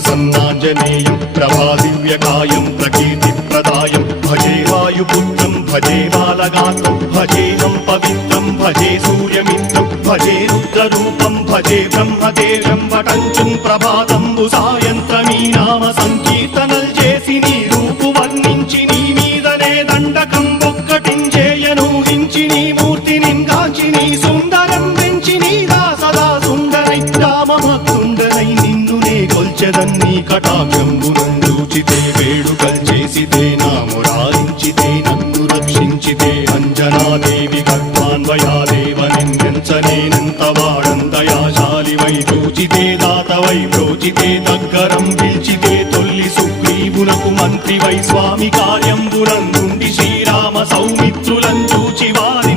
प्रसन्नाञ्जनेयं प्रभादिव्यकायं प्रकीर्तिप्रदायं भजे वायुपुत्रं भजे बालगात्रं भजेऽहं पवित्रं भजे सूर्यमित्रं भजे रुद्ररूपं भजे ब्रह्मदेवं वटञ्चं ప్రభాతంబు సాయంత్రమీ నామ సంకీర్తనల్ చేసి నీ రూపు వర్ణించి నీ మీదనే దండకం ఒక్కటించేయను హించి నీ మూర్తిని గాంచి నీ సుందరం పెంచి నీ దాసదా సుందరై రామభక్తుండనై నిన్నునే కొల్చెదన్ని కటాక్షంబునందూచితే వేడుకల్ చేసితే నా మురారించితే నన్ను రక్షించితే అంజనాదేవి గర్భాన్వయాదేవ నిందించనేనంత వాడందయాశాలివై చూచితే దాతవై బ్రోచితే దగ్గరం పిలిచితే తొల్లి సుగ్రీవునకు మంత్రివై స్వామి కార్యంబునందుండి శ్రీరామ సౌమిత్రులం చూచి వారి